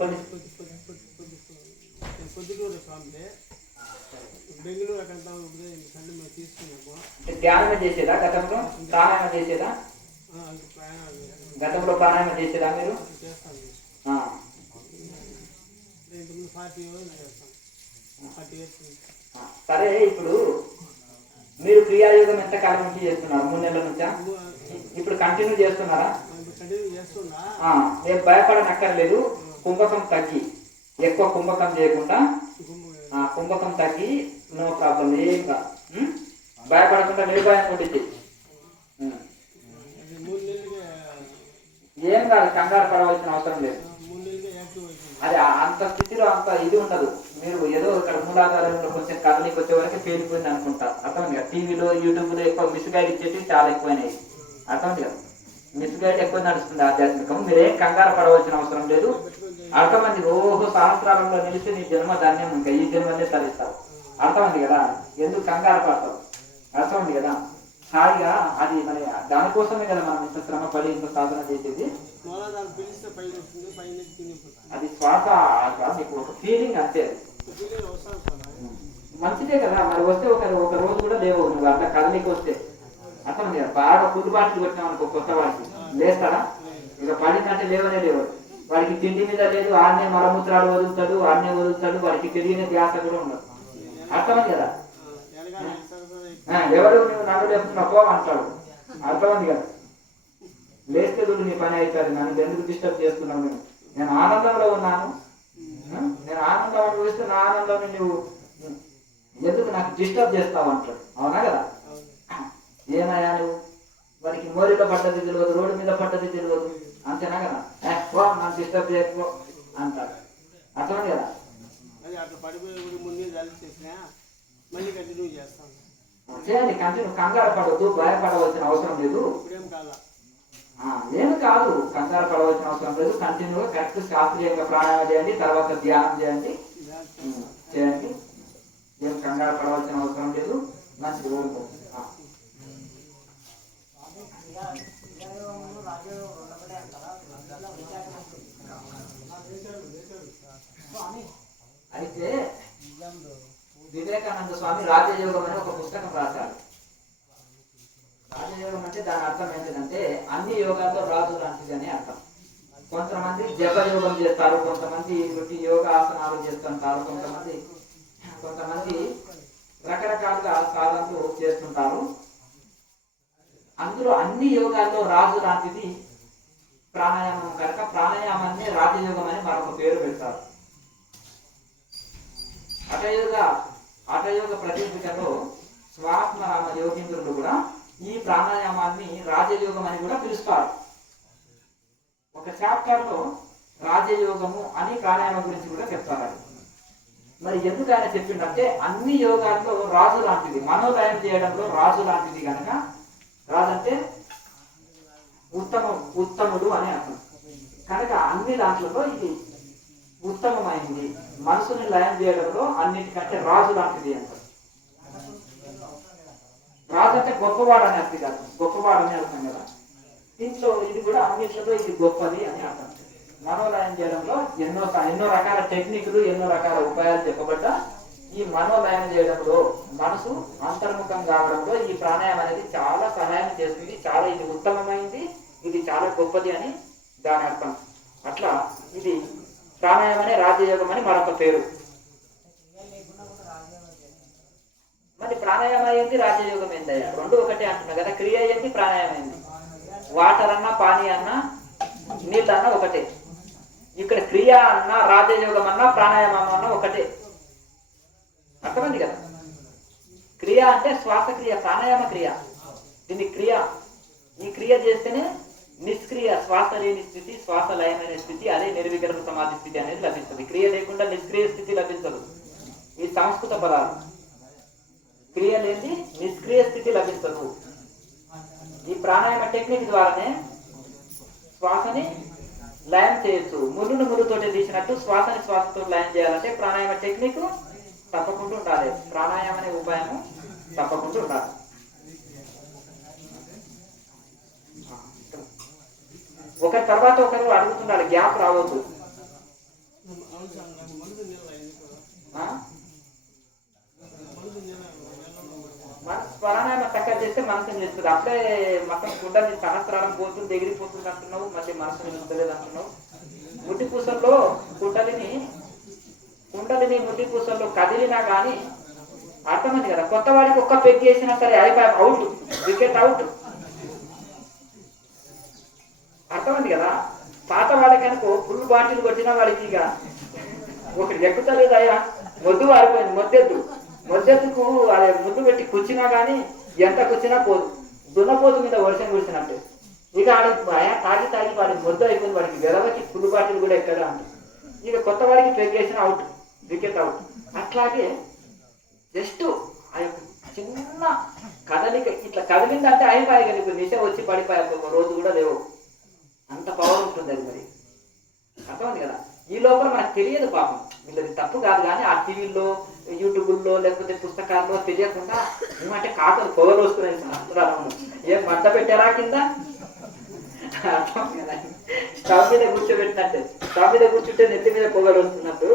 కొన్ని పొద్దుటూరు స్వామి బెంగళూరు అక్కడ మేము తీసుకున్నాము. ధ్యానం చేసేదా గతంలో? ప్రాణాయామం చేసేదా? గతంలో ప్రాణాయామం చేసేదా మీరు? సరే, ఇప్పుడు మీరు క్రియాయోగం ఎంత కాలం నుంచి చేస్తున్నారు? 3 నెలల నుంచా? ఇప్పుడు కంటిన్యూ చేస్తున్నారా? నేను భయపడనక్కర్లేదు. కుంభకం తగ్గి, ఎక్కువ కుంభకం చేయకుండా, కుంభకం తగ్గి, నో ప్రాబ్లం, ఏం కాదు. భయపడకుండా నిర్భయం కొట్టింది, ఏం కాదు. కంగారు పడవలసిన అవసరం లేదు. అది అంత స్థితిలో అంత ఇది ఉండదు. మీరు ఏదో ఇక్కడ మూలాధారంలో కొంచెం కదలికి వచ్చే వరకు పేలిపోయింది అనుకుంటారు. అర్థమైంది కదా? టీవీలో యూట్యూబ్లో ఎక్కువ మిస్గైడ్ ఇచ్చేసి చాలా ఎక్కువైనాయి. అర్థమైంది కదా? మిస్గైడ్ ఎక్కువ నడుస్తుంది ఆధ్యాత్మికం. మీరేం కంగారు పడవలసిన అవసరం లేదు. అర్థమైంది? ఓహో సహస్రాలలో నిలిచి నీ జన్మ ధాన్యం ఇంకా ఈ జన్మనే తరిస్తావు. అర్థమైంది కదా? ఎందుకు కంగారు పడతావు? అర్థమైంది కదా? హాయిగా అది మరి దానికోసమే కదా మనం ఇంత శ్రమ పడి ఇంత సాధన చేసేది. అది శ్వాస మీకు ఒక ఫీలింగ్ అంతే. మంచిదే కదా. మరి వస్తే ఒక రోజు కూడా లేవు నువ్వు అంత కదలికి వస్తే. అర్థమైంది కదా? బాగా కుదుబాట్లు కొట్టినావు అనుకో కొత్త వాడికి, లేస్తాడా? ఇక పడిందంటే లేవనే లేవు. వాడికి తిండి మీద లేదు, ఆడనే మలమూత్రాలు వదులుతాడు, ఆడనే వదులుతాడు. వాడికి తెలియని ధ్యాస కూడా ఉండదు. అర్థమైంది కదా? ఎవరు నువ్వు నన్ను లేపుతున్నావు అంటాడు. అర్థమైంది కదా? లేస్తే చూడు నీ పని అవుతుంది. నన్ను ఎందుకు డిస్టర్బ్ చేస్తున్నావు? నేను ఆనందంలో ఉన్నాను, నేను ఆనందం అనుభవిస్తే నా ఆనందాన్ని నువ్వు ఎందుకు నాకు డిస్టర్బ్ చేస్తావు అంటాడు. అవునా కదా? ఏమయ్యా నువ్వు? వాడికి మోరిలో పడ్డది తెలియదు, రోడ్డు మీద పడ్డది తెలియదు, అంతేనా కదా? నన్ను డిస్టర్బ్ చేయకపో అంటాడు. అర్థమైంది కదా? చేయాలి కంటిన్యూ. కంగారు పడవద్దు, భయపడవలసిన అవసరం లేదు. ఏమి కాదు, కంగారు పడవలసిన అవసరం లేదు. కంటిన్యూగా కరెక్ట్ శాస్త్రీయంగా ప్రాణాయామం చేయండి, తర్వాత ధ్యానం చేయండి. ఏం కంగారు పడవలసిన అవసరం లేదు. మంచి రోజు అయితే వివేకానంద స్వామి రాజయోగం అనే ఒక పుస్తకం రాశారు. రాజయోగం అంటే దాని అర్థం ఏంటంటే అన్ని యోగాల్లో రాజు లాంటిది అని అర్థం. కొంతమంది జప యోగం చేస్తారు, కొంతమంది యోగ ఆసనాలు చేస్తుంటారు, కొంతమంది రకరకాలుగా సాధనలు చేస్తుంటారు. అందులో అన్ని యోగాల్లో రాజు లాంటిది ప్రాణాయామం కనుక ప్రాణాయామాన్ని రాజయోగం అని మరొక పేరు పెడతారు. హఠయోగ ప్రతిష్ఠికలో స్వాత్మరామ యోగేంద్రులు కూడా ఈ ప్రాణాయామాన్ని రాజయోగం అని కూడా పిలుస్తారు. ఒక చాప్టర్ లో రాజయోగము అని ప్రాణాయామం గురించి కూడా చెప్తారు. మరి ఎందుకు ఆయన చెప్పిండంటే అన్ని యోగాల్లో రాజు లాంటిది, మనోలయం చేయడంలో రాజు లాంటిది కనుక, రాజంటే ఉత్తముడు అని అర్థం కనుక అన్ని దాంట్లో ఇది ఉత్తమమైంది. మనసుని లయం చేయడంలో అన్నిటికంటే రాజు లాంటిది అంటారు. రాజు అంటే గొప్పవాడు అని అర్థం కాదు, గొప్పవాడు అని అర్థం కదా. దీంట్లో ఇది కూడా అన్నింటిలో ఇది గొప్పది అని అర్థం. మనోలయం చేయడంలో ఎన్నో రకాల టెక్నిక్లు, ఎన్నో రకాల ఉపాయాలు చెప్పబడ్డా ఈ మనోలయం చేయడంలో, మనసు అంతర్ముఖం కావడంలో ఈ ప్రాణాయామం అనేది చాలా సహాయం చేస్తుంది. చాలా ఇది ఉత్తమమైంది, ఇది చాలా గొప్పది అని దాని అర్థం. అట్లా ఇది ప్రాణాయామనే రాజయోగం అని మరొక పేరు. మరి ప్రాణాయామం ఏంటి, రాజయోగం ఏంటయ్యా? రెండు ఒకటే అంటున్నా కదా. క్రియ ఏంటి, ప్రాణాయామం ఏంటి? వాటర్ అన్నా, పానీ అన్నా, నీళ్ళు అన్నా ఒకటే. ఇక్కడ క్రియ అన్నా, రాజయోగం అన్నా, ప్రాణాయామం అన్నా ఒకటే. అర్థమైంది కదా? క్రియ అంటే శ్వాసక్రియ, ప్రాణాయామ క్రియ. దీన్ని క్రియ, ఈ క్రియ చేస్తేనే నిష్క్రియ, శ్వాస లేని స్థితి, శ్వాస లయమైన స్థితి, అదే నిర్వికల్ప సమాధి స్థితి అనేది లభిస్తుంది. క్రియ లేకుండా నిష్క్రియ స్థితి లభించదు. ఈ సంస్కృత పదాలు. క్రియ లేని నిష్క్రియ స్థితి లభించదు. ఈ ప్రాణాయామ టెక్నిక్ ద్వారానే శ్వాసని లయం చేయొచ్చు. ముళ్ళును ముళ్ళుతోటి తీసినట్టు శ్వాసని శ్వాసతో లయం చేయాలంటే ప్రాణాయామ టెక్నిక్ తప్పకుండా ఉండాలి. ప్రాణాయామ అనే ఉపాయము తప్పకుండా ఉండాలి. ఒకరి తర్వాత ఒకరు అడుగుతున్నారు, గ్యాప్ రావద్దు. చేస్తే మనసుని నిలుస్తుంది. అప్పుడే మొత్తం కుండని సహస్రారం పోతుంది ఎగిరిపోతుంది అంటున్నావు, మళ్ళీ మనసుని నిలుస్తలేదు అంటున్నావు. ముట్టి పూసల్లో కుండలిని ముట్టి పూసల్లో కదిలినా కానీ అర్థమైంది కదా. కొత్త వాడికి ఒక్క పెగ్ వేసినా సరే అయిపోయి అవుట్, వికెట్ అవుట్. అర్థమైంది కదా. పాత వాడికి అనుకో ఫుల్ బాటిల్ కొట్టిన వాడికి ఇక ఒకటి ఎక్కుతలేదు అయ్యా, మొద్దు వారిపోయింది. మొద్దెద్దుకు అదే ముద్దు పెట్టి కూర్చున్నా కానీ ఎంత కూర్చున్నా పోదు, దున్నపోతు మీద వర్షం కురిసినట్టు. ఇక ఆడి తాగి వాడికి మొద్దు అయిపోయింది, వాడికి గెలవకి ఫుల్ బాటిల్ కూడా ఎక్కడ అంటారు. ఇక కొత్త వాడికి పెగ్గేసిన అవుట్, వికెట్ అవుట్. అట్లాగే జస్ట్ ఆ యొక్క చిన్న కదలిక ఇట్లా కదిలిందంటే అయిపోయాయి కదా. ఇప్పుడు నిశ వచ్చి పడిపోయాక ఒక రోజు కూడా లేవు, అంత పవర్ ఉంటుంది అది. మరి అర్థమైంది కదా. ఈ లోపల మనకు తెలియదు పాపం, వీళ్ళది తప్పు కాదు కానీ ఆ టీవీల్లో యూట్యూబ్లో లేకపోతే పుస్తకాల్లో తెలియకుండా ఏమంటే కాకలు పొగలు వస్తున్నాయి ఏం మంట పెట్టారా కింద, స్టవ్ మీద కూర్చోబెట్టినట్టే. స్టవ్ మీద కూర్చుంటే నెత్తి మీద పొగలు వస్తున్నట్టు.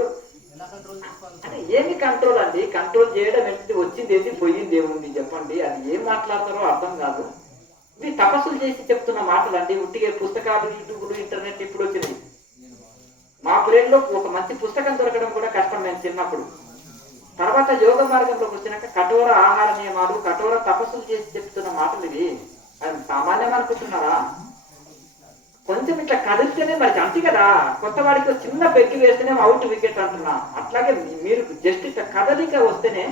అంటే ఏమి కంట్రోల్ అండి, కంట్రోల్ చేయడం ఏంటి, వచ్చింది ఏంటి పోయింది ఏముంది చెప్పండి. అది ఏం మాట్లాడతారో అర్థం కాదు. ఇవి తపస్సులు చేసి చెప్తున్న మాటలు అండి. ఉట్టిగే పుస్తకాలు యూట్యూబ్లు ఇంటర్నెట్ ఇప్పుడు వచ్చినాయి. మా బ్రెయిన్లో ఒక మంచి పుస్తకం దొరకడం కూడా కష్టం మేము చిన్నప్పుడు. తర్వాత యోగ మార్గంలోకి వచ్చినాక కఠోర ఆహార నియమాలు, కఠోర తపస్సులు చేసి చెప్తున్న మాటలు ఇవి. అది సామాన్యం అనుకుంటున్నారా? కొంచెం ఇట్లా కదిలితేనే మరి అంతే కదా. కొత్త వాడికి చిన్న పెగ్గి వేస్తేనే అవుట్, వికెట్ అంటున్నా. అట్లాగే మీరు జస్ట్ ఇట్లా కదలిక వస్తేనే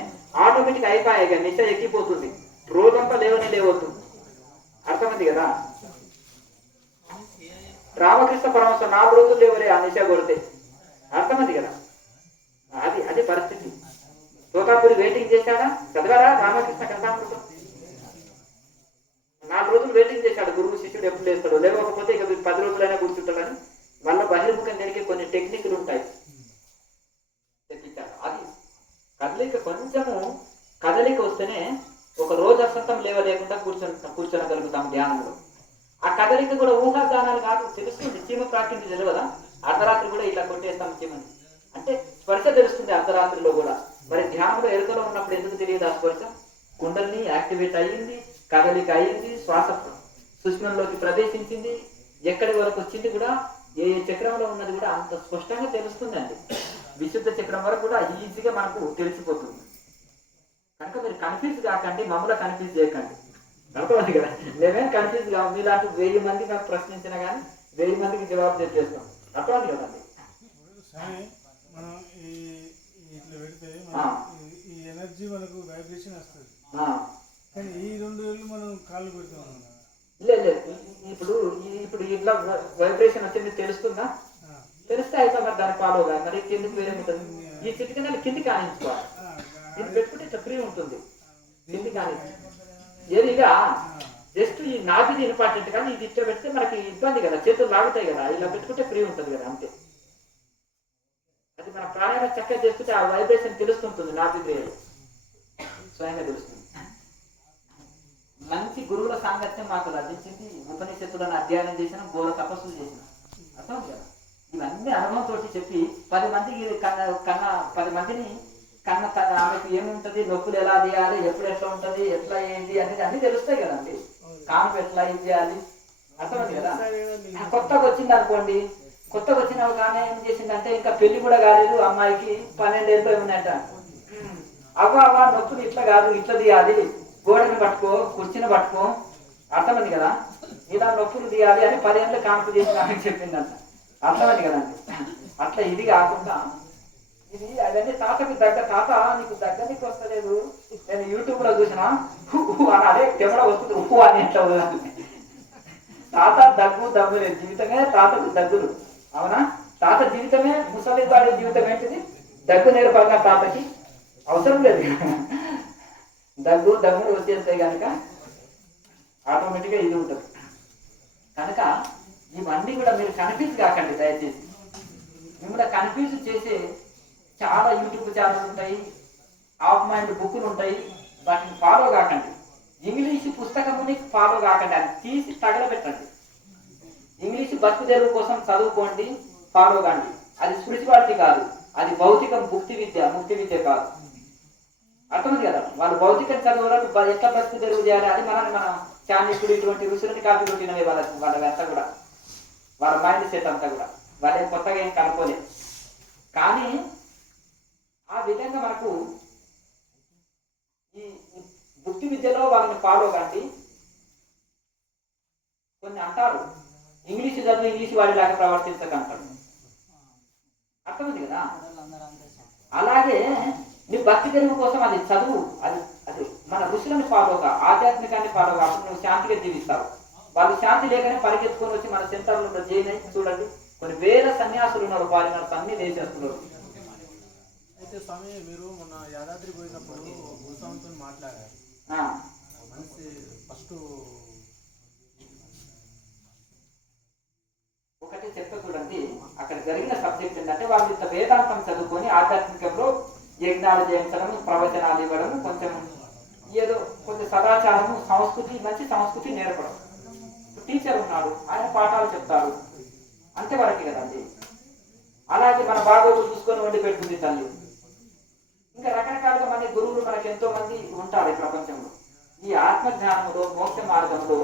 ఆటోమేటిక్ అయిపోయాయి, నిశ ఎక్కిపోతుంది, రోజంతా లేవద్దు. అర్థమైంది కదా. రామకృష్ణ పరమహంస 4 రోజులు లేవరే ఆ నిశ కొడితే. అర్థమైంది కదా. అది పరిస్థితి. తోతాపురి వెయిటింగ్ చేశాడా, చదివారా రామకృష్ణ కథామృతం? 4 రోజులు వెయిటింగ్ చేశాడు, గురువు శిష్యుడు ఎప్పుడు లేస్తాడు, లేకపోతే ఇక 10 రోజులైనా కూర్చుంటాడని. మళ్ళీ బహిర్ముఖం జరిగే కొన్ని టెక్నిక్లు ఉంటాయి తెప్పించాడు. అది కొంచెము కదలిక వస్తేనే ఒక రోజు అసంతం లేవలేకుండా కూర్చోనగలుగుతాం ధ్యానంలో. ఆ కదలిక కూడా ఊహాగానాలు కాదు, తెలుస్తుంది. చీమ ప్రాకింది తెలియదా, అర్ధరాత్రి కూడా ఇట్లా కొట్టేస్తాం చీమని అంటే స్పర్శ తెలుస్తుంది అర్ధరాత్రిలో కూడా. మరి ధ్యానంలో ఎరుకలో ఉన్నప్పుడు ఎందుకు తెలియదు ఆ స్పర్శ? కుండల్ని యాక్టివేట్ అయ్యింది, కదలిక అయ్యింది, శ్వాస సుష్మంలోకి ప్రవేశించింది, ఎక్కడి వరకు వచ్చింది కూడా, ఏ చక్రంలో ఉన్నది కూడా అంత స్పష్టంగా తెలుస్తుందండి. విశుద్ధ చక్రం వరకు కూడా ఈజీగా మనకు తెలిసిపోతుంది. కనుక మీరు కన్ఫ్యూజ్ కాకండి, మమ్మల్ని కన్ఫ్యూజ్ చేయకండి. అర్థమైంది కదా. మేమేం కన్ఫ్యూజ్ కావు. మీలాంటి 1000 మంది నాకు ప్రశ్నించినా కానీ 1000 మందికి జవాబు చెప్పేస్తాం. అర్థమైంది కదండి. మనం ఇట్లా పెడితే ఈ ఎనర్జీ మనకు వైబ్రేషన్ వస్తుంది. కానీ ఈ 2 ఏళ్ళు మనం కాళ్ళు పెడతాం. లేదు, ఇప్పుడు ఇట్లా వైబ్రేషన్ వచ్చింది తెలుస్తుందా? తెలిస్తే అయితే మరి దాన్ని ఫాలో కాదు. మరి కిందికి వేరే ఉంటుంది. ఈ చిటికీ కిందికి ఆనించుకోవాలి. ఇది పెట్టుకుంటే ఇట్లా ఫ్రీ ఉంటుంది. కిందికి ఆనించి ఏదిగా జస్ట్ ఈ నాభిది ఇంపార్టెంట్, కానీ ఇది ఇట్లా పెడితే మనకి ఇబ్బంది కదా, చేతులు లాగుతాయి కదా. ఇలా పెట్టుకుంటే ఫ్రీ ఉంటుంది కదా, అంతే. అది మన ప్రాణాయామం చక్కగా చేస్తుంటే ఆ వైబ్రేషన్ తెలుస్తుంటుంది. నాభిది స్వయంగా తెలుస్తుంది. మంచి గురువుల సాంగత్యం మాకు లభించింది. ఉపనిషత్తులను అధ్యయనం చేసిన, ఘోర తపస్సులు చేసిన. అర్థం కదా. ఇవన్నీ అనుభవంతో చెప్పి 10 మందిని ఆమెకు ఏముంటది, నొప్పులు ఎలా తీయాలి, ఎప్పుడు ఎట్లా ఉంటది, ఎట్లా ఏంటి అనేది అన్ని తెలుస్తాయి కదండి. కానుక ఎట్లా ఇది చేయాలి, అర్థమైంది కదా. కొత్తగా వచ్చింది అనుకోండి, కొత్తగా వచ్చిన ఒక ఆమె ఏం చేసిందంటే ఇంకా పెళ్లి కూడా కాలేదు, అమ్మాయికి 12 ఏళ్ళు ఉన్నాయట. అవ్వ నొప్పులు ఇట్లా కాదు, ఇట్లా తీయాలి, గోడని పట్టుకో, కుర్చీని పట్టుకో, అర్థమైంది కదా. ఇలా నొప్పులు తీయాలి అని 10 ఏళ్ళు కానుక చేసిన ఆమెకు చెప్పిందంట. అర్థమైంది కదండి. అట్లా ఇది కాకుండా ఇది అవన్నీ తాతకు తాత నీకు దగ్గరికి వస్తలేదు, నేను యూట్యూబ్ లో చూసినా అని అదే కెమెరా వస్తుంది ఉప్పు అని ఎట్లా తాత దగ్గు లేదు, జీవితమే తాతకు దగ్గులు. అవునా? తాత జీవితమే ముసలి వాడి జీవితం ఏంటిది? దగ్గు నేర్పంగా తాతకి అవసరం లేదు. దగ్గులు వచ్చేస్తాయి కనుక ఆటోమేటిక్గా ఇది ఉంటుంది. కనుక ఇవన్నీ కూడా మీరు కన్ఫ్యూజ్ కాకండి దయచేసి. మిమ్మల్ని కన్ఫ్యూజ్ చేసే చాలా యూట్యూబ్ ఛానల్స్ ఉంటాయి, ఆఫ్ మైండ్ బుక్లు ఉంటాయి, వాటిని ఫాలో కాకండి. ఇంగ్లీష్ పుస్తకముని ఫాలో కాకండి, అది తీసి తగలబెట్టండి. ఇంగ్లీష్ బతుకు తెరువు కోసం చదువుకోండి, ఫాలో కాండి. అది స్పిరిచువాలిటీ కాదు, అది భౌతికం, ముక్తి విద్య కాదు. అర్థమైంది కదా. వాళ్ళు భౌతిక చదువులకు ఎట్లా పరిస్థితి తెలుగు చేయాలి అది మనం చాణిక్యుడు ఇటువంటి ఋషులని కాపీ కొట్టినవి వాళ్ళంతా కూడా, వాళ్ళ మైండ్ సెట్ అంతా కూడా వాళ్ళేం కొత్తగా ఏం కనుక్కోలేదు. కానీ ఆ విధంగా మనకు ఈ భక్తి విద్యలో వాళ్ళని ఫాలో కండి. కొన్ని అంటారు ఇంగ్లీష్ చదువు ఇంగ్లీష్ వాడిలాగా ప్రవర్తించకంటాడు. అర్థమైంది కదా. అలాగే నీ భక్తి తెలుగు కోసం అది చదువు, అది అది మన ఋషులను ఫాలోగా, ఆధ్యాత్మికాన్ని ఫాలోగా, అప్పుడు నువ్వు శాంతిగా జీవిస్తావు. వాళ్ళు శాంతి లేకనే పరిగెత్తుకొని వచ్చి మన సెంటర్లో జైన్ అయి చూడండి కొన్ని వేల సన్యాసులు ఉన్నారు, పాలినర్స్ అన్ని వేసేస్తున్నారు. అయితే స్వామి మీరు మొన్న యాదాద్రి పోయినప్పుడు భూస్వామితో మాట్లాడారు. మంచి ఫస్ట్ ఒకటి చెప్తా చూడండి. అక్కడ జరిగిన సబ్జెక్ట్ ఏంటంటే వాళ్ళు ఇంత వేదాంతం చదువుకొని ఆధ్యాత్మికంలో యజ్ఞాలు చేయించడం, ప్రవచనాలు ఇవ్వడం, కొంచెం ఏదో కొంచెం సదాచారము, సంస్కృతి, మంచి సంస్కృతి నేర్పడం. టీచర్ ఉన్నాడు, ఆయన పాఠాలు చెప్తారు, అంతేవరకు కదండి. అలాగే మన బాగోగులు చూసుకొని వండి పెట్టుకుంది తల్లి. ఇంకా రకరకాలుగా మంది గురువులు మనకి ఎంతో మంది ఉంటారు ఈ ప్రపంచంలో. ఈ ఆత్మజ్ఞానంలో, మోక్ష మార్గంలో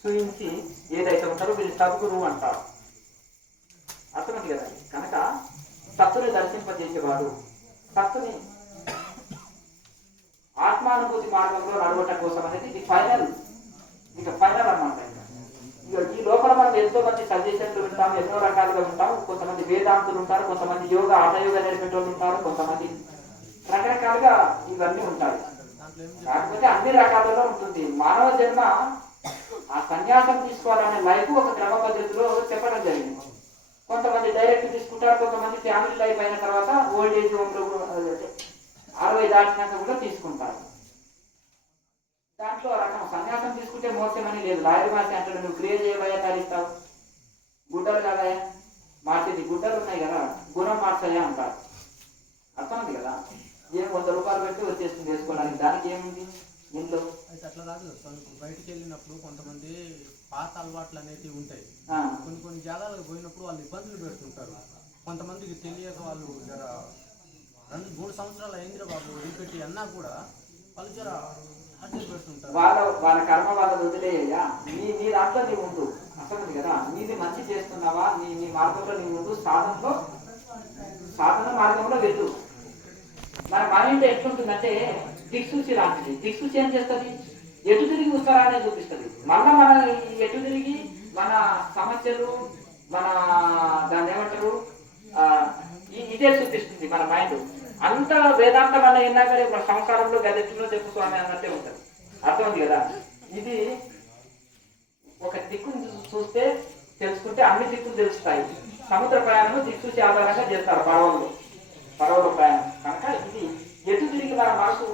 చూపించి ఏదైతే ఉంటారో వీళ్ళు సద్గురువు అంటారు. అర్థమైంది కదండి. కనుక సత్తుని దర్శింపజేసేవాడు, సత్తుని ఆత్మానుభూతి మార్గంలో నడవటం కోసం అనేది ఇది ఫైనల్, ఇక ఫైనల్ అన్నమాట. ఇక ఈ లోపల మనం ఎంతో మంది సజెషన్లు వింటాము, ఎన్నో రకాలుగా ఉంటాము. కొంతమంది వేదాంతులు ఉంటారు, కొంతమంది యోగా హఠయోగా నేర్పే వాళ్ళు ఉంటారు, కొంతమంది రకరకాలుగా ఇవన్నీ ఉంటాయి. కాకపోతే అన్ని రకాలలో ఉంటుంది. మానవ జన్మ ఆ సన్యాసం తీసుకోవాలనే లైఫ్ ఒక క్రమ పద్ధతిలో చెప్పడం జరిగింది. కొంతమంది డైరెక్ట్ తీసుకుంటారు, కొంతమంది ఫ్యామిలీ లైఫ్ అయిన తర్వాత ఓల్డ్ ఏజ్ హోమ్ లో 60 దాటినాక కూడా తీసుకుంటారు. దాంట్లో రకం సన్యాసం తీసుకుంటే మోసం అని లేదు. లాయర్ మార్చి అంటాడు, నువ్వు క్రియ చేయబోయా తరిస్తావు, గుడ్డలు కదా మార్చేది, గుడ్డలు ఉన్నాయి కదా గుణం మార్చాయా అంటారు. అర్థమైంది కదా. ఏం 100 రూపాయలు పెట్టి వచ్చేస్తుంది వేసుకోవడానికి, దానికి ఏముంది ఇంట్లో. అయితే అట్లా కాదు, బయటికి వెళ్ళినప్పుడు కొంతమంది పాత అలవాట్లు అనేవి ఉంటాయి. కొన్ని జాగాలకు పోయినప్పుడు వాళ్ళు ఇబ్బందులు పెడుతుంటారు. కొంతమందికి తెలియక వాళ్ళు జర 2-3 సంవత్సరాలు అయిందిరా బాబు వదిలిపెట్టి అన్నా కూడా వాళ్ళు జర అడ్డు పెడుతుంటారు. వాళ్ళ కర్మ వాళ్ళ వదిలేయ్యా, నీ దాంట్లో నీవు ఉండు. అర్థమైంది కదా. నీది మంచి చేస్తున్నావా, నీ మార్గంలో నీవు ఉండు, సాధన మార్గంలో వెళ్ళు. మన మైండ్ ఎట్లుంటుందంటే దిక్సూచి లాంటిది. దిక్సూచి ఏం చేస్తుంది, ఎటు తిరిగి వస్తారా అనేది చూపిస్తుంది. మళ్ళా మన ఎటు తిరిగి మన సమస్యలు, మన దాన్ని ఏమంటారు ఇదే చూపిస్తుంది మన మైండ్. అంత వేదాంతం అన్న ఎన్నాక మన సంసారంలో గదెట్టులో చెప్పు స్వామి అన్నట్టే ఉంటుంది. అర్థమైంది కదా. ఇది ఒక దిక్కును చూస్తే తెలుసుకుంటే అన్ని దిక్కులు తెలుస్తాయి. సముద్ర ప్రయాణము దిక్సూచి ఆధారంగా చేస్తారు పడవలో ప్రయాణం. కనుక ఇది ఎటు తిరిగి మన మనసు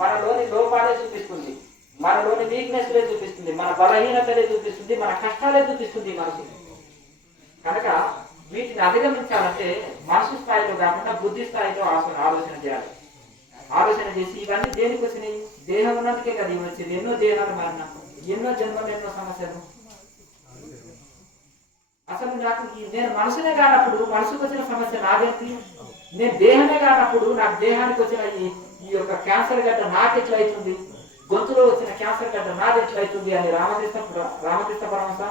మనలోని లోపాలే చూపిస్తుంది, మనలోని వీక్నెస్లే చూపిస్తుంది, మన బలహీనతలే చూపిస్తుంది, మన కష్టాలే చూపిస్తుంది మనసు. కనుక వీటిని అధిగమించాలంటే మనసు స్థాయిలో కాకుండా బుద్ధి స్థాయిలో ఆలోచన చేయాలి. ఆలోచన చేసి ఇవన్నీ దేనికి వచ్చినాయి, దేహం ఉన్నందుకే కదా ఇవి వచ్చింది. ఎన్నో దేహాలు మారిన, ఎన్నో జన్మలు, ఎన్నో సమస్యలు. అసలు నాకు నేను మనసునే కానప్పుడు మనసుకు వచ్చిన సమస్య నాదేంటి, నేను దేహమే కానప్పుడు నాకు దేహానికి వచ్చిన ఈ యొక్క క్యాన్సర్ గడ్డ నాకెట్లా అవుతుంది, గొంతులో వచ్చిన క్యాన్సర్ గడ్డ నాదెట్లా అవుతుంది అని రామకృష్ణ పరమహంస,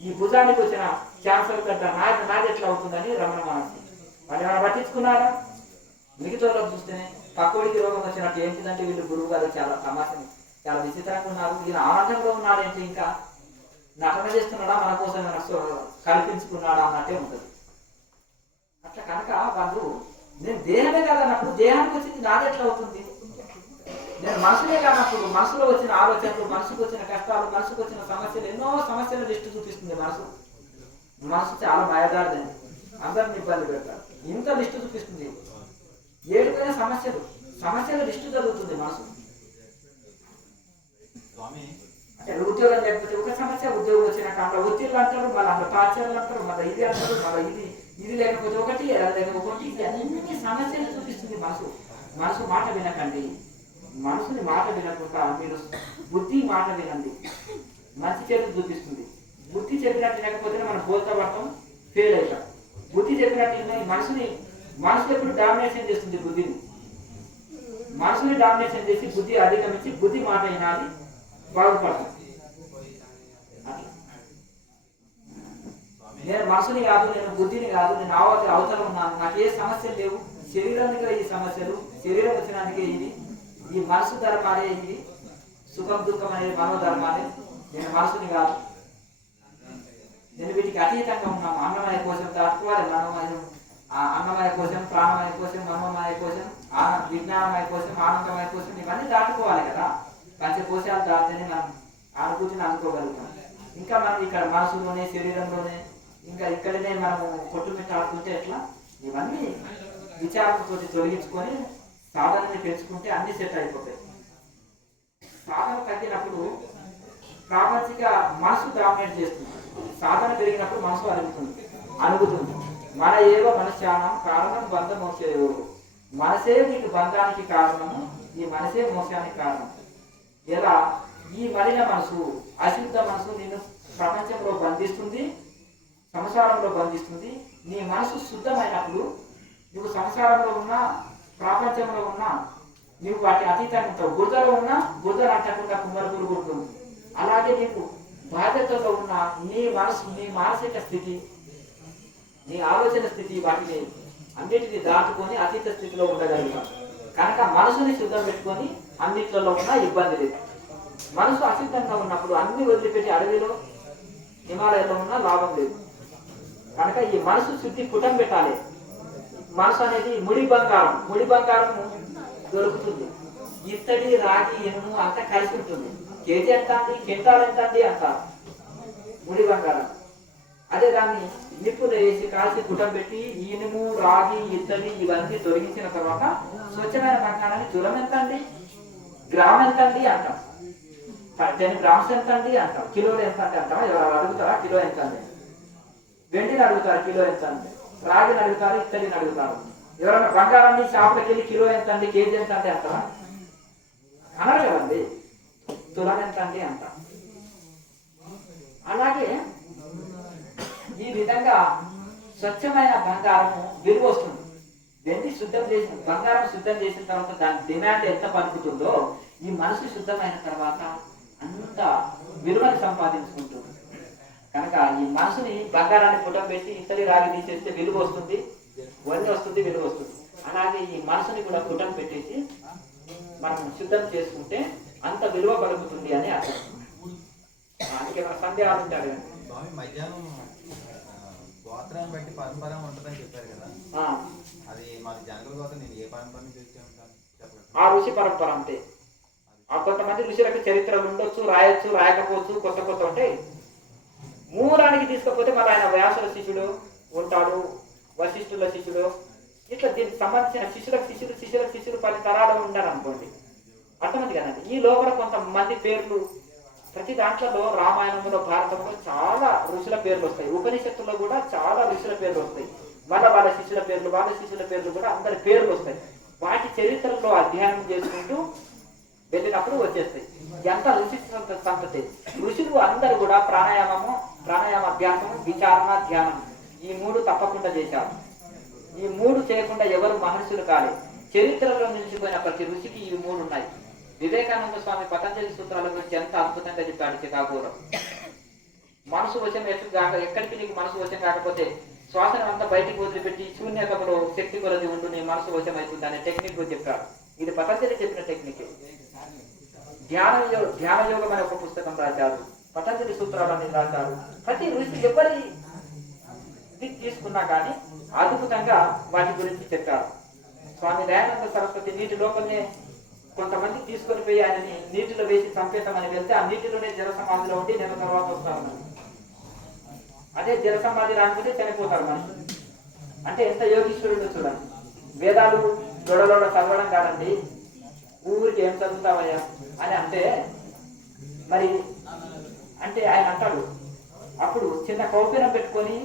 ఈ భుజానికి వచ్చిన క్యాన్సర్ గడ్డ నాదెట్లా అవుతుందని రమణ మహర్షి. వాళ్ళు ఏమైనా పట్టించుకున్నారా? మిగతా చూస్తేనే పక్కోడికి రోగం వచ్చినట్టు. ఏంటిదంటే వీళ్ళు గురువు గారు చాలా తమాషని, చాలా విచిత్రంగా ఉన్నారు, ఈయన ఆనందంలో ఉన్నాడేంటి, ఇంకా నటన చేస్తున్నాడా, మన కోసం కల్పించుకున్నాడా అన్నట్టే ఉంటుంది. అట్లా కనుక వాళ్ళు నేను దేహమే కాదన్నప్పుడు దేహానికి వచ్చింది నాదెట్లా అవుతుంది, నేను మనసునే కానప్పుడు మనసులో వచ్చిన ఆలోచనలు, మనసుకు వచ్చిన కష్టాలు, మనసుకు వచ్చిన సమస్యలు, ఎన్నో సమస్యల లిస్టు చూపిస్తుంది మనసు. మనసు చాలా భయదారిదండి, అందరిని ఇబ్బంది పెడతారు. ఇంత లిస్టు చూపిస్తుంది, ఏడుకైన సమస్యల లిస్టు జరుగుతుంది మనసు. అంటే ఉద్యోగం లేకపోతే ఒక సమస్య, ఉద్యోగం వచ్చిన కాంట్లో ఒత్తిళ్ళు అంటారు, మళ్ళీ అందులో టార్చర్లు అంటారు, మళ్ళీ ఇది అంటారు, మళ్ళీ ఇది లేకపోతే ఒకటి, అది లేకపోతే ఒకటి. అన్ని సమస్యలు చూపిస్తుంది మనసు. మనసు మాట వినకండి, మనసుని మాట వినకుండా మీరు బుద్ధి మాట వినండి. మంచి చేతులు చూపిస్తుంది. బుద్ధి చెప్పినట్టు వినకపోతే మనం బోల్తా పడతాం, ఫెయిల్ అవుతాం. బుద్ధి చెప్పినట్టు మనసు ఎప్పుడు డామినేషన్ చేస్తుంది బుద్ధిని. మనసుని డామినేషన్ చేసి బుద్ధి అధిగమించి బుద్ధి మాట వినాలి, బాగుపడతాం. అట్లా నేను మనసుని కాదు, నేను బుద్ధిని కాదు, నేను అవతల ఉన్నాను, నాకు ఏ సమస్యలు లేవు, శరీరానికి ఈ సమస్యలు, శరీరం వచ్చినానికి ఇది, ఈ మనసు ధర్మాలే ఇది, సుఖం దుఃఖం అనేది మనోధర్మాలే, నేను మనసుని కాదు, నేను వీటికి అతీతంగా ఉన్నాను. అన్నమయ కోసం దాటుకోవాలి, మనోమయం, అన్నమయ కోసం, ప్రాణమయ కోసం, మనోమయ కోసం, విజ్ఞానమయ కోసం, ఆనందమయ కోసం, ఇవన్నీ దాటుకోవాలి కదా. పంచకోశాలు దాటితేనే మనం అనుభూతిని అనుకోగలుగుతాం. ఇంకా మనం ఇక్కడ మనసులోనే, శరీరంలోనే, ఇంకా ఇక్కడనే మనము కొట్టుమిట్టాడుతుంటే ఎట్లా? ఇవన్నీ విచారంతో తొలగించుకొని సాధనని పెంచుకుంటే అన్ని సెట్ అయిపోతాయి. సాధన తగ్గినప్పుడు ప్రాపంచిక మనసు డామినేట్ చేస్తుంది, సాధన పెరిగినప్పుడు మనసు అనుగుతుంది. మన ఏవో మనశ్శానం కారణం బంధ మోక్షయోగం. మనసే నీకు బంధానికి కారణము, ఈ మనసే మోక్షానికి కారణం. ఎలా? ఈ మలిన మనసు, అశుద్ధ మనసు నిన్ను ప్రపంచంలో బంధిస్తుంది, సంసారంలో బంధిస్తుంది. నీ మనసు శుద్ధమైనప్పుడు నువ్వు సంసారంలో ఉన్నా, ప్రపంచంలో ఉన్నా, నువ్వు వాటి అతీతంగా ఉంటావు. బురదలో ఉన్నా బురదలు అంటకుండా కుమ్మరి ఉంటుంది. అలాగే నీకు బాధ్యతలో ఉన్న నీ మనసు, నీ మానసిక స్థితి, నీ ఆలోచన స్థితి, వాటిని అన్నిటిని దాటుకొని అతీత స్థితిలో ఉండగలుగుతాం. కనుక మనసుని శుద్ధం పెట్టుకొని అన్నిట్లలో ఉన్నా ఇబ్బంది లేదు. మనసు అశుద్ధంగా ఉన్నప్పుడు అన్ని వదిలిపెట్టి అడవిలో, హిమాలయాల్లో ఉన్నా లాభం లేదు. కనుక ఈ మనసు శుద్ధి పుటం పెట్టాలి. మనసు అనేది ముడి బంగారం, ముడి బంగారం దొరుకుతుంది. ఇత్తడి, రాగి, ఇనుము అంతా కలిసి ఉంటుంది. కేజీ ఎంత అండి, కింటాలు ఎంత అండి అంటారు ముడి బంగారం. అదే దాన్ని నిప్పులు వేసి కాల్చి గుటం పెట్టి ఇనుము, రాగి, ఇత్తడి ఇవన్నీ తొలగించిన తర్వాత స్వచ్ఛమైన బంగారాన్ని తులం ఎంత అండి, గ్రామ్ ఎంత అండి అంటాం. 10 గ్రామ్స్ ఎంత అండి అంటాం. కిలోలు ఎంత అంటే అంటాం. ఎవరు అడుగుతారా కిలో ఎంత అండి? వెండిని అడుగుతారు కిలో ఎంత అంటే, రాగిని అడుగుతారు, ఇత్తడిని అడుగుతారు. ఎవరైనా బంగారాన్ని షాపులకు వెళ్ళి కిలో ఎంత అండి, కేజీ ఎంత అంటే అంటారా? అనరు కదండి. తులం ఎంత అండి అంట. అలాగే ఈ విధంగా స్వచ్ఛమైన బంగారము విలువ వస్తుంది. వెండి శుద్ధం చేసిన బంగారం శుద్ధం చేసిన తర్వాత దాని డిమాండ్ ఎంత పలుకుతుందో, ఈ మనసు శుద్ధమైన తర్వాత అంత విలువని సంపాదించుకుంటుంది. కనుక ఈ మనసుని బంగారాన్ని పుటం పెట్టి ఇత్తడి, రాగి తీసేస్తే విలువ వస్తుంది, వన్ని వస్తుంది, విలువ వస్తుంది. అలాగే ఈ మనసుని కూడా పుటం పెట్టేసి మనం శుద్ధం చేసుకుంటే అంత విలువ పలుకుతుంది అని అర్థం. అందుకే మన సందేహాలు ఉంటాడు కదా. మధ్యాహ్నం గోత్రాన్ని బట్టి పరంపర ఉంటుందని చెప్పారు కదా, అది మాది జనరల్ గోత్రం. నేను ఏ పరంపర నుంచి వచ్చి ఉంటాను చెప్పండి. ఆ ఋషి పరంపర అంతే. ఆ కొంతమంది ఋషులకు చరిత్రలు ఉండొచ్చు, రాయొచ్చు, రాయకపోవచ్చు, కొత్త కొత్త ఉంటాయి. మూలానికి తీసుకపోతే మళ్ళీ ఆయన వ్యాసుల శిష్యుడు ఉంటాడు, వశిష్ఠుల శిష్యుడు, ఇట్లా దీనికి సంబంధించిన శిష్యులకు శిష్యులు, శిష్యులకు శిష్యులు 10 తరాలు ఉండాలి అనుకోండి. అర్థమైంది కదండి. ఈ లోపల కొంతమంది పేర్లు ప్రతి దాంట్లో, రామాయణంలో, భారతంలో చాలా ఋషుల పేర్లు వస్తాయి. ఉపనిషత్తుల్లో కూడా చాలా ఋషుల పేర్లు వస్తాయి. వాళ్ళ శిష్యుల పేర్లు, వాళ్ళ శిష్యుల పేర్లు కూడా అందరి పేర్లు వస్తాయి. వాటి చరిత్రలో అధ్యయనం చేసుకుంటూ వెళ్ళినప్పుడు వచ్చేస్తాయి. ఎంత ఋషి సంతతి. ఋషులు అందరూ కూడా ప్రాణాయామాభ్యాసము, విచారణ, ధ్యానం ఈ 3 తప్పకుండా చేశారు. ఈ 3 చేయకుండా ఎవరు మహర్షులు కాలేదు. చరిత్రలో నిలిచిపోయిన ప్రతి ఋషికి ఈ 3 ఉన్నాయి. వివేకానంద స్వామి పతంజలి సూత్రాల గురించి ఎంత అద్భుతంగా చెప్పాడు చికాగోలో. మనసు వశం ఎక్కడికి నీకు మనసు వశం కాకపోతే శ్వాసను అంతా బయటికి వదిలిపెట్టి శూన్యతలో శక్తి కొలది ఉండు, నీ మనసు వశం అవుతుంది అనే టెక్నిక్ చెప్పాడు. ఇది పతంజలి చెప్పిన టెక్నిక్. ధ్యాన యోగం అనే ఒక పుస్తకం రాశారు, పతంజలి సూత్రాలని రాశారు. ప్రతి ఋషి ఎవరి తీసుకున్నా కానీ అద్భుతంగా వాటి గురించి చెప్పారు. స్వామి దయానంద సరస్వతి నీటి లోపలనే కొంతమంది తీసుకొని పోయి ఆయనని నీటిలో వేసి చంపేతామని వెళ్తే ఆ నీటిలోనే జల సమాధిలో ఉండి నెల తర్వాత వస్తారు. అదే జల సమాధి రాకపోతే చనిపోతారు మనుషులు. అంటే ఎంత యోగీశ్వరుడు చూడండి. వేదాలు దొడలోడ చదవడం కాదండి, ఊరికి ఏం చదువుతావయ్యా అని అంటే మరి అంటే ఆయన అంటాడు. అప్పుడు చిన్న కౌపీనం పెట్టుకొని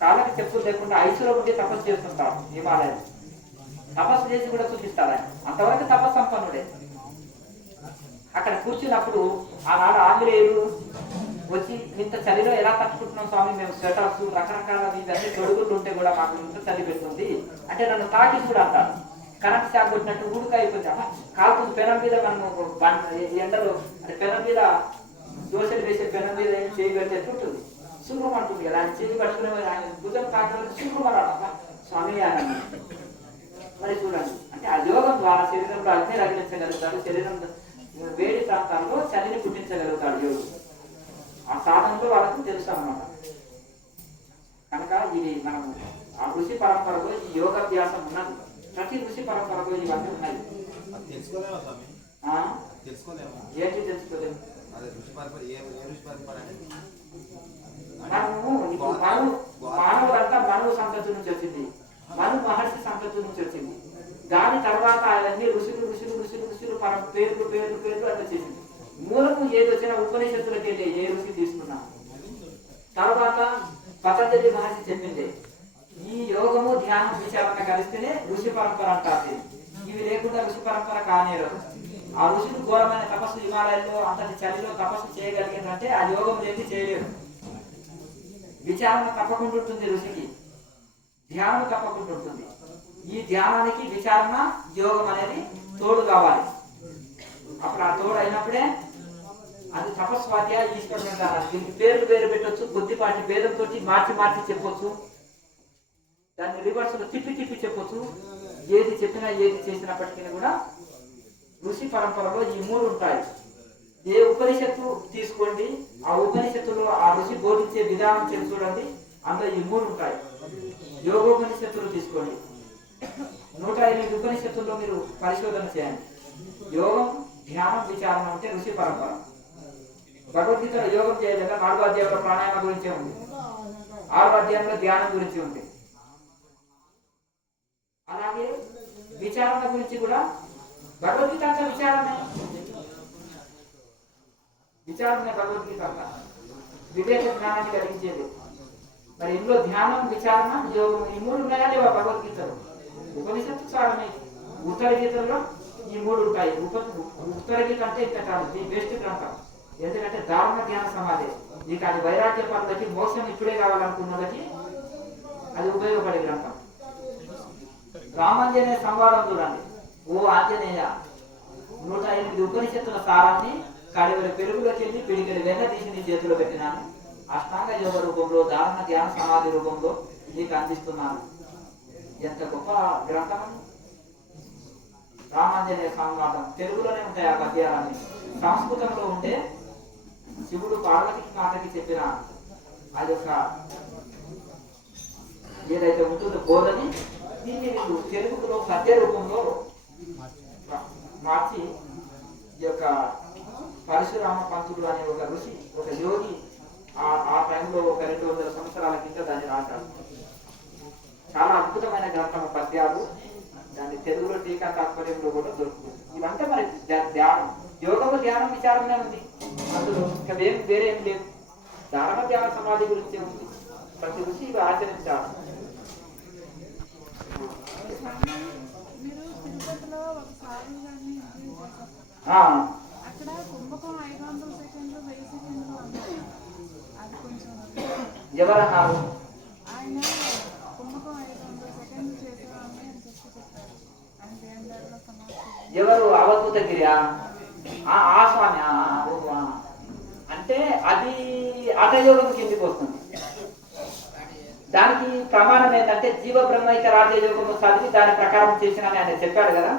కాళ్ళకి చెప్పులు లేకుండా ఐసులో ఉండి తపస్సు చేస్తుంటారు. హిమాలయం తపస్సు చేసి కూడా చూపిస్తారు ఆయన. అంతవరకు తపస్సు సంపన్నుడే. అక్కడ కూర్చున్నప్పుడు ఆనాడు ఆంగ్లేయులు వచ్చి ఇంత చలిలో ఎలా తట్టుకుంటున్నాం స్వామి, మేము స్వెటర్స్ రకరకాల ఇవన్నీ తొడుగులు ఉంటే కూడా మాకు ఇంత చలి పెడుతుంది అంటే నన్ను తాకి కూడా అంటారు. కరెంట్ షాక్ కొట్టినట్టు ఉడుక అయిపోతుంది. కాలుతుంది పెనం మీద మనం ఎండలో అంటే పెనం మీద దోశలు వేసే పెనం మీద ఏం చేయి పెడితే ఎట్లుంటుంది, సుఖం అంటుంది కదా. ఆయన చేయి పట్టుకునే ఆయన భుజం కాకుండా సుఖం అన్నాడు స్వామి అని. మరి చూడండి, అంటే ఆ యోగం ద్వారా శరీరంలో అగ్ని రగిలించగలుగుతాడు, శరీరం వేడి ప్రాంతాల్లో చలిని పుట్టించగలుగుతాడు యోగుడు. ఆ సాధనలో వాళ్ళకు తెలుసు అన్నమాట. కనుక ఇది మనం ఆ ఋషి పరంపరలో ఈ యోగాభ్యాసం ఉన్నది. ప్రతి ఋషి పరంపరలో ఇవన్నీ ఉన్నాయి. తెలుసుకోలేమా స్వామి? తెలుసుకోలేమా? ఏంటి తెలుసుకోలేము? అదే ఋషి పరంపర, ఏ ఋషి పరంపర అంటే మానవులంతా మనువు సంతతి నుంచి వచ్చింది, మను మహర్షి సంతతి నుంచి వచ్చింది. దాని తర్వాత అవన్నీ ఋషులు ఋషులు ఋషులు ఋషులు పేర్లు పేర్లు పేర్లు అని వచ్చేసింది. మూలము ఏది వచ్చినా ఉపనిషత్తులకి వెళ్ళి ఏ ఋషి తీసుకున్నా. తర్వాత పతంజలి మహర్షి చెప్పింది, ఈ యోగము ధ్యానం విచారణ కలిస్తేనే ఋషి పరంపర అంటారు. ఇవి లేకుండా ఋషి పరంపర కానేరు. ఆ ఋషులు ఘోరమైన తపస్సు హిమాలయాల్లో అంతటి చలిలో తపస్సు చేయగలిగిందంటే ఆ యోగం లేని చేయలేరు. విచారణ తప్పకుండా ఉంటుంది ఋషికి, ధ్యానం తప్పకుండా ఉంటుంది. ఈ ధ్యానానికి విచారణ యోగం అనేది తోడు కావాలి. అప్పుడు ఆ తోడు అయినప్పుడే అది తపస్వాధ్య ఈశ్వరుడు అంటారు. దీనికి పేర్లు వేరు పెట్టవచ్చు, కొద్దిపాటి భేదంతో మార్చి మార్చి చెప్పొచ్చు, దాన్ని రివర్స్ లో తిప్పి తిప్పి చెప్పొచ్చు. ఏది చెప్పినా ఏది చేసినప్పటికీ కూడా ఋషి పరంపరలో ఈ మూడు ఉంటాయి. ఏ ఉపనిషత్తు తీసుకోండి, ఆ ఉపనిషత్తులో ఆ ఋషి బోధించే విధానం చేసి చూడండి, అందులో ఈ మూడు ఉంటాయి. యోగోపనిషత్తులు తీసుకోండి, 108 ఉపనిషత్తుల్లో మీరు పరిశోధన చేయండి. యోగం, ధ్యానం, విచారణ అంటే ఋషి పరంపర. భగవద్గీతలో యోగం చేయలేక 4వ అధ్యాయంలో ప్రాణాయామ గురించే ఉంది, 6వ అధ్యాయంలో ధ్యానం గురించి ఉంది. అలాగే విచారణ గురించి కూడా భగవద్గీత అంతా విచారణ భగవద్గీత అంతా వివేక జ్ఞానాన్ని కలిగించేది. మరి ఇందులో ధ్యానం, విచారణ, యోగం ఈ మూడు ఉన్నాయా లేవా భగవద్గీతలో? ఉపనిషత్తు సారమే. ఉత్తర గీతల్లో ఈ మూడు ఉంటాయి. ఉత్తర గీత అంటే ఇంకా కాదు, ది బెస్ట్ గ్రంథం. ఎందుకంటే ధారణ ధ్యాన సమాధి, ఇక అది వైరాగ్య పనులకి మోక్షం ఇప్పుడే కావాలనుకున్నదకి అది ఉపయోగపడే గ్రంథం. రామాంజనేయ సంవాదం చూడండి. ఓ ఆంజనేయ, 108 ఉపనిషత్తుల సారాన్ని కడివెల పెరుగులోకి వెళ్ళి పిడికెడు వెన్న తీసి నీ చేతిలో పెట్టినాను. అష్టాంగ యోగ రూపంలో, ధారణ ధ్యాన సమాధి రూపంలో నీకు అందిస్తున్నాను. ఎంత గొప్ప గ్రంథం! రామాంజనేయ సంవాదం తెలుగులోనే ఉంటాయి. ఆ పద్యాలన్నీ సంస్కృతంలో ఉంటే శివుడు పార్వతికి మాతకి చెప్పిన అది ఒక ఏదైతే ఉంటుందో బోధని దీన్ని తెలుగులో పద్య రూపంలో మార్చి ఈ యొక్క పరశురామ పంతులు అనే ఒక ఋషి, ఒక యోగి ఆ టైంలో ఒక 200 సంవత్సరాల కింద దాన్ని రాశాడు. చాలా అద్భుతమైన గ్రంథం పద్యాలు. దాన్ని తెలుగులో టీకా తాత్పర్యంలో కూడా దొరుకుతుంది. ఇవంతా మరి ధ్యానం, యోగము, ధ్యానం, విచారమే ఉంది. అందులో ఇంకా వేరే ఏం లేదు. ధారణ ధ్యాన సమాధి గురించి ఉంది. ప్రతి ఋషి ఇవి ఆచరించాలి. ఎవరన్నారు? ఎవరు? అవధూతగిరి ఆ స్వామి. అంటే అది హఠయోగం కిందికి వస్తుంది. దానికి ప్రమాణం ఏంటంటే జీవ బ్రహ్మైక రాజయోగము చదివి దాని ప్రకారం చేసినని ఆయన చెప్పాడు కదా.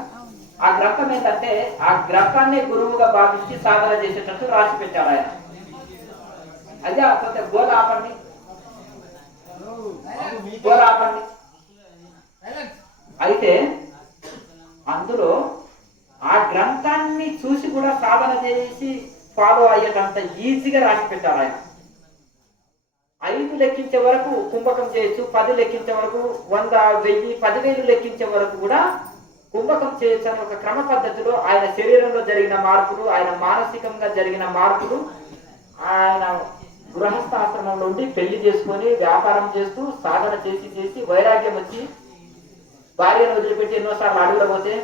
ఆ గ్రంథం ఏంటంటే ఆ గ్రంథాన్ని గురువుగా భావించి సాధన చేసేటట్టు రాసి పెట్టాడు ఆయన. అదే కొంత గోల ఆపండి. అయితే అందులో ఆ గ్రంథాన్ని చూసి కూడా సాధన చేసి ఫాలో అయ్యేటంత ఈజీగా రాసి పెట్టారు ఆయన. 5 లెక్కించే వరకు కుంభకం చేయొచ్చు, 10 లెక్కించే వరకు 100, 1000, 10,000 లెక్కించే వరకు కూడా కుంభకం చేయొచ్చు అనే ఒక క్రమ పద్ధతిలో ఆయన శరీరంలో జరిగిన మార్పులు, ఆయన మానసికంగా జరిగిన మార్పులు, ఆయన గృహస్థాశ్రమంలో ఉండి పెళ్లి చేసుకొని వ్యాపారం చేస్తూ సాధన చేసి చేసి వైరాగ్యం వచ్చి భార్యను వదిలిపెట్టి ఎన్నోసార్లు అడుగులో పోతే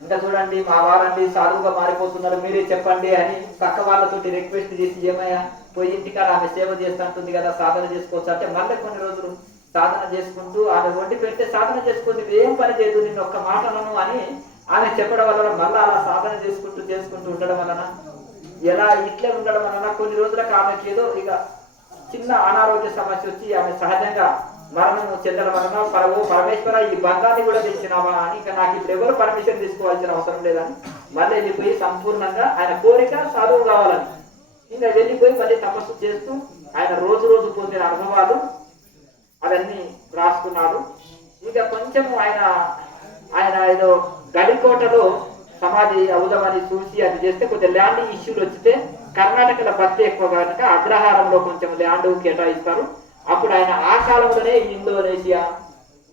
ఇంకా చూడండి మా వారండి సాధువుగా మారిపోతున్నారు, మీరే చెప్పండి అని పక్క వాళ్ళతోటి రిక్వెస్ట్ చేసి ఏమయ్యా పోయి ఇంటికాడ ఆమె సేవ చేస్తుంటుంది కదా సాధన చేసుకోవచ్చు అంటే మళ్ళీ కొన్ని రోజులు సాధన చేసుకుంటూ ఆమె వండి పెడితే సాధన చేసుకుంటూ ఏం పని చేయదు నిన్ను ఒక్క మాటలను అని ఆమె చెప్పడం వలన మళ్ళీ అలా సాధన చేసుకుంటూ ఉండడం వలన ఎలా ఇట్లే ఉండడం వలన కొన్ని రోజులకు ఆమెకి ఏదో ఇక చిన్న అనారోగ్య సమస్య వచ్చి ఆమె సహజంగా మరణం చెందడం వలన పరమేశ్వర ఈ బంధాన్ని కూడా తెచ్చినావా అని ఇక నాకు ఇప్పుడు ఎవరు పర్మిషన్ తీసుకోవాల్సిన అవసరం లేదని మళ్ళీ వెళ్ళిపోయి సంపూర్ణంగా ఆయన కోరిక సాధువు కావాలని ఇంకా వెళ్ళిపోయి మళ్ళీ తపస్సు చేస్తూ ఆయన రోజు రోజు పొందిన అనుభవాలు అవన్నీ రాసుకున్నాడు. ఇక కొంచెం ఆయన ఏదో గడికోటలో సమాధి అవుదామని చూసి అది చేస్తే కొంచెం ల్యాండ్ ఇష్యూలు వచ్చితే కర్ణాటకలో భక్తి ఎక్కువ కనుక అగ్రహారంలో కొంచెం ల్యాండ్ కేటాయిస్తారు. అప్పుడు ఆయన ఆ కాలంలోనే ఇండోనేషియా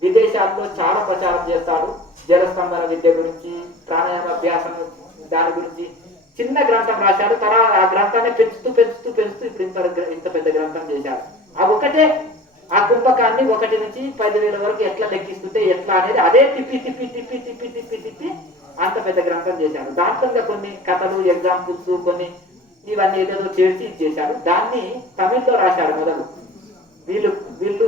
విదేశాల్లో చాలా ప్రచారం చేస్తాడు. జలస్తంభన విద్య గురించి, ప్రాణాయామాభ్యాసం దాని గురించి చిన్న గ్రంథం రాశాడు. తర్వాత ఆ గ్రంథాన్ని పెంచుతూ ఇప్పుడు ఇంత పెద్ద గ్రంథం చేశాడు. ఆ ఒకటే ఆ కుంభకాన్ని 1 నుంచి 10,000 వరకు ఎట్లా లెక్కిస్తుంటే ఎట్లా అనేది అదే తిప్పి అంత పెద్ద గ్రంథం చేశాడు. దాంట్లో కొన్ని కథలు, ఎగ్జాంపుల్స్ కొన్ని ఇవన్నీ ఏదేదో చేసి చేశాడు. దాన్ని తమిళ్లో రాశాడు మొదలు. వీళ్ళు